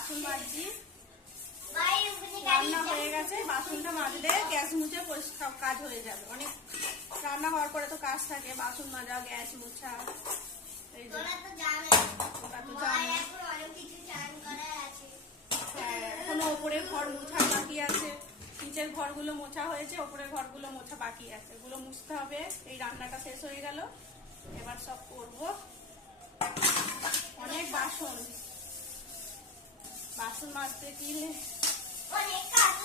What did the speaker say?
বাসন মাজছি। রান্না হয়ে গেছে, বাসনটা মাজলে গ্যাস মুছে পরিষ্কার কাজ হয়ে যাবে। অনেক রান্না হওয়ার পরে তো কাজ থাকে, বাসন মাজা, গ্যাস মুছা। এই যে এখনো ওপরের ঘর মোছা বাকি আছে, নিচের ঘরগুলো মোছা হয়েছে, ওপরের ঘরগুলো মোছা বাকি আছে, এগুলো মুছতে হবে। এই রান্নাটা শেষ হয়ে গেল, এবার সব করবো। অনেক বাসন, বাসন মাজতে কি অনেক কাজ